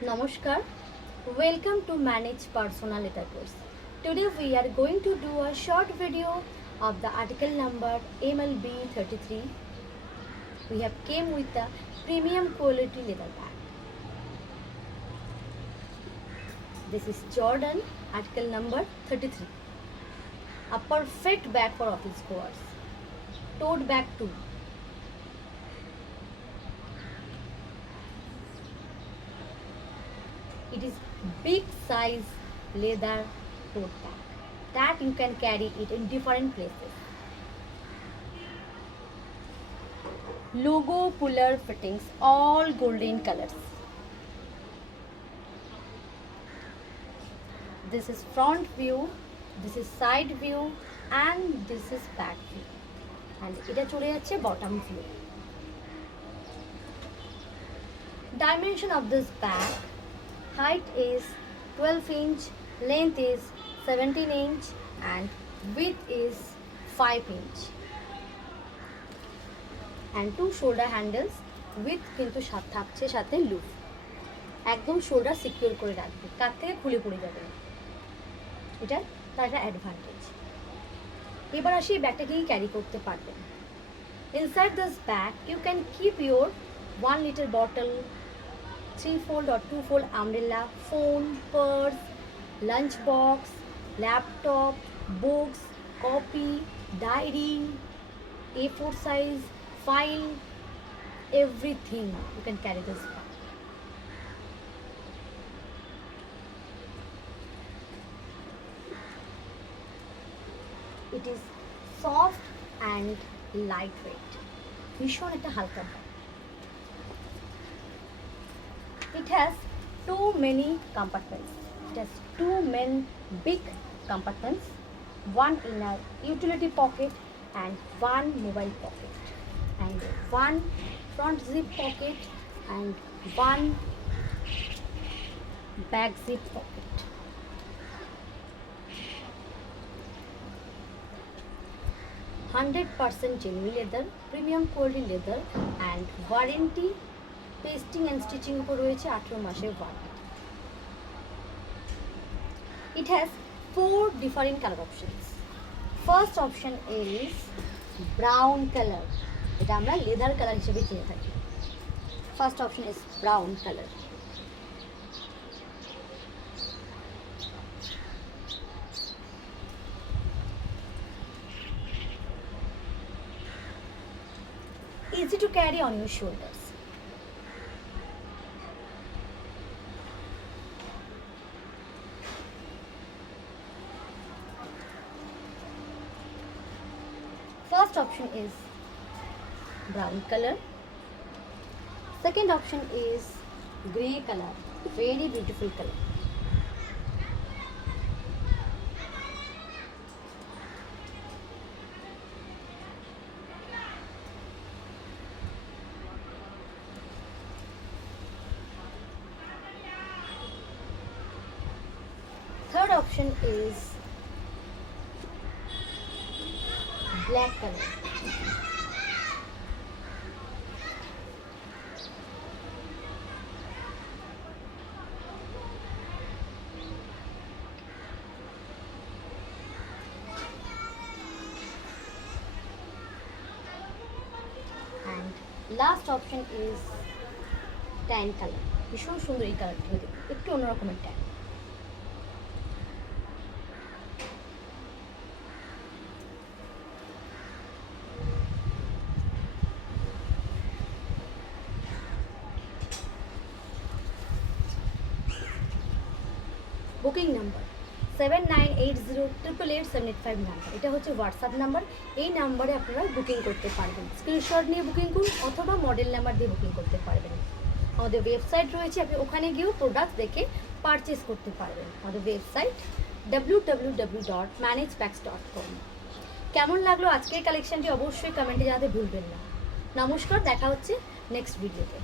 Namaskar, welcome to Manage Personal Letter Course. Today we are going to do a short video of the article number MLB 33. We have came with the premium quality leather bag. This is Jordan, article number 33. A perfect bag for office goers. Tote Bag 2. It is big size leather tote bag that you can carry it in different places. Logo puller fittings, all golden colors. This is front view, this is side view, and this is back view. And এটা চলে যাচ্ছে bottom view. Dimension of this bag: height is 12 inch, length is 17 inch, and width is 5 inch. And two shoulder handles with কিন্তু থাকছে সাথে loop, একদম shoulder secure করে রাখবে, কাছ থেকে খুলে পড়ে যাবে না। এটা তার একটা অ্যাডভান্টেজ। এবার আসি এই ব্যাগটা কি ক্যারি করতে পারবেন। Inside this bag you can keep your 1 liter bottle, 3-fold or 2-fold umbrella, phone, purse, lunch box, laptop, books, copy, diary, A4 size, file, everything you can carry this bag. It is soft and lightweight. ভীষণ একটা হালকা bag. It has too many compartments. It has two main big compartments, one inner utility pocket and one mobile pocket, and one front zip pocket and one back zip pocket. %100% genuine leather, premium quality leather, and warranty pasting and stitching উপর রয়েছে 18 মাসের warranty. It has 4 different color options. First option is brown color. এটা আমরা leather colour হিসেবে চিনে থাকি। First option is brown color. Easy to carry on your shoulders. First option is brown color. Second option is grey color, very beautiful color. Third option is black color. And last option is tan color. ভীষণ সুন্দর এই কালারটা, একটু অন্যরকমের tan. Booking number 7980888785 number, এটা হচ্ছে WhatsApp number. এই নাম্বারে আপনারা বুকিং করতে পারবেন, স্ক্রিনশট নিয়ে বুকিং করুন অথবা মডেল নাম্বার দিয়ে বুকিং করতে পারবেন। আমাদের ওয়েবসাইট রয়েছে, আপনি ওখানে গিয়েও প্রোডাক্ট দেখে পারচেস করতে পারবেন। আমাদের ওয়েবসাইট www.managebags.com। কেমন লাগলো আজকের কালেকশনটি অবশ্যই কমেন্টে জানাতে ভুলবেন না। নমস্কার, দেখা হচ্ছে নেক্সট ভিডিওতে।